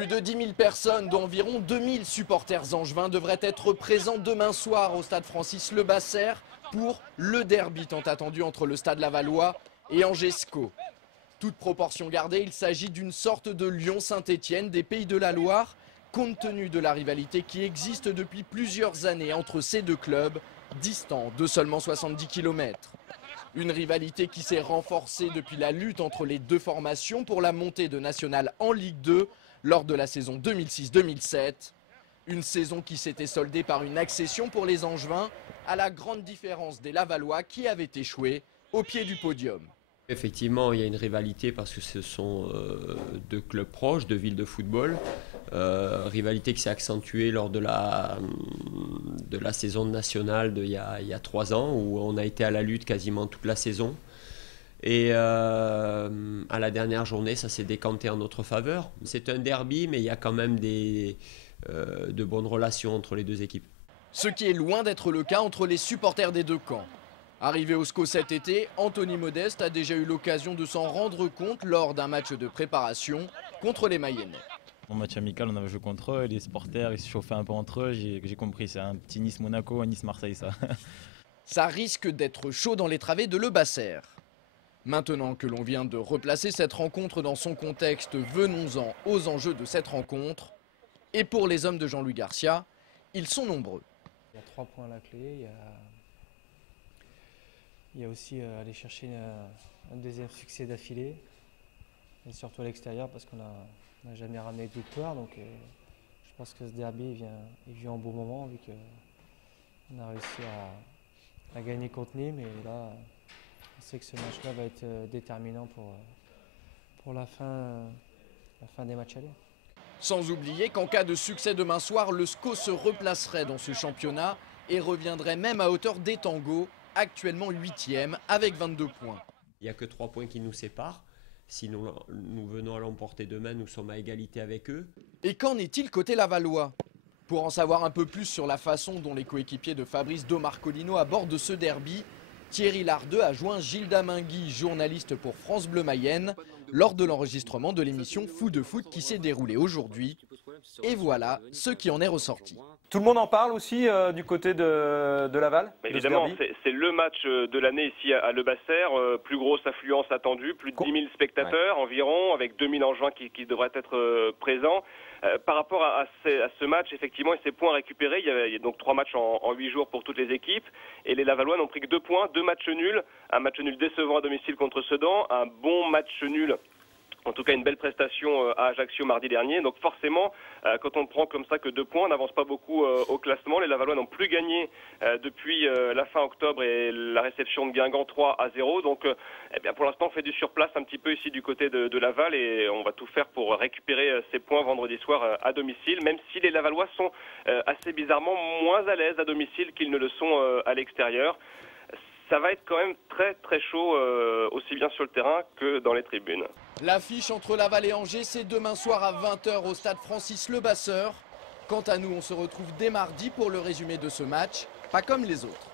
Plus de 10 000 personnes, dont environ 2 000 supporters angevins, devraient être présents demain soir au stade Francis Lebasseur pour le derby tant attendu entre le stade Lavallois et Angers-SCO. Toute proportion gardée, il s'agit d'une sorte de Lyon-Saint-Étienne des Pays de la Loire, compte tenu de la rivalité qui existe depuis plusieurs années entre ces deux clubs, distants de seulement 70 km. Une rivalité qui s'est renforcée depuis la lutte entre les deux formations pour la montée de National en Ligue 2 lors de la saison 2006-2007. Une saison qui s'était soldée par une accession pour les Angevins, à la grande différence des Lavallois qui avaient échoué au pied du podium. Effectivement, il y a une rivalité parce que ce sont deux clubs proches, deux villes de football. Rivalité qui s'est accentuée lors de la saison nationale il y a 3 ans, où on a été à la lutte quasiment toute la saison. Et à la dernière journée, ça s'est décanté en notre faveur. C'est un derby, mais il y a quand même de bonnes relations entre les deux équipes. Ce qui est loin d'être le cas entre les supporters des deux camps. Arrivé au SCO cet été, Anthony Modeste a déjà eu l'occasion de s'en rendre compte lors d'un match de préparation contre les Mayennais. En match amical, on avait joué contre eux, les supporters ils se chauffaient un peu entre eux, j'ai compris, c'est un petit Nice-Monaco, un Nice-Marseille ça. Ça risque d'être chaud dans les travées de Lebasseur. Maintenant que l'on vient de replacer cette rencontre dans son contexte, venons-en aux enjeux de cette rencontre. Et pour les hommes de Jean-Louis Garcia, ils sont nombreux. Il y a 3 points à la clé, il y a aussi aller chercher un deuxième succès d'affilée, et surtout à l'extérieur parce qu'on n'a jamais ramené de victoire. Donc je pense que ce derby il vient en bon moment vu qu'on a réussi à gagner contre Nîmes. Et là, on sait que ce match-là va être déterminant pour la fin des matchs allés. Sans oublier qu'en cas de succès demain soir, le SCO se replacerait dans ce championnat et reviendrait même à hauteur des Tangos, actuellement 8e avec 22 points. Il n'y a que 3 points qui nous séparent. Si nous venons à l'emporter demain, nous sommes à égalité avec eux. Et qu'en est-il côté Lavallois? Pour en savoir un peu plus sur la façon dont les coéquipiers de Fabrice Domarcolino abordent ce derby, Thierry Lardeux a joint Gilles Damingui, journaliste pour France Bleu Mayenne, lors de l'enregistrement de l'émission Fou de Foot qui s'est déroulée aujourd'hui. Et voilà ce qui en est ressorti. Tout le monde en parle aussi du côté de Laval? Évidemment, c'est le match de l'année ici à Lebasseur. Plus grosse affluence attendue, plus de 10 000 spectateurs environ, avec 2 000 Angevins qui devraient être présents. Par rapport à ce match, effectivement, et ces points récupérés, il y a donc 3 matchs en 8 jours pour toutes les équipes. Et les Lavallois n'ont pris que 2 points, 2 matchs nuls. Un match nul décevant à domicile contre Sedan, un bon match nul. En tout cas, une belle prestation à Ajaccio mardi dernier. Donc forcément, quand on ne prend comme ça que 2 points, on n'avance pas beaucoup au classement. Les Lavallois n'ont plus gagné depuis la fin octobre et la réception de Guingamp 3-0. Donc eh bien, pour l'instant, on fait du surplace un petit peu ici du côté de Laval et on va tout faire pour récupérer ces points vendredi soir à domicile, même si les Lavallois sont assez bizarrement moins à l'aise à domicile qu'ils ne le sont à l'extérieur. Ça va être quand même très très chaud, aussi bien sur le terrain que dans les tribunes. L'affiche entre Laval et Angers, c'est demain soir à 20 h au stade Francis Lebasseur. Quant à nous, on se retrouve dès mardi pour le résumé de ce match, pas comme les autres.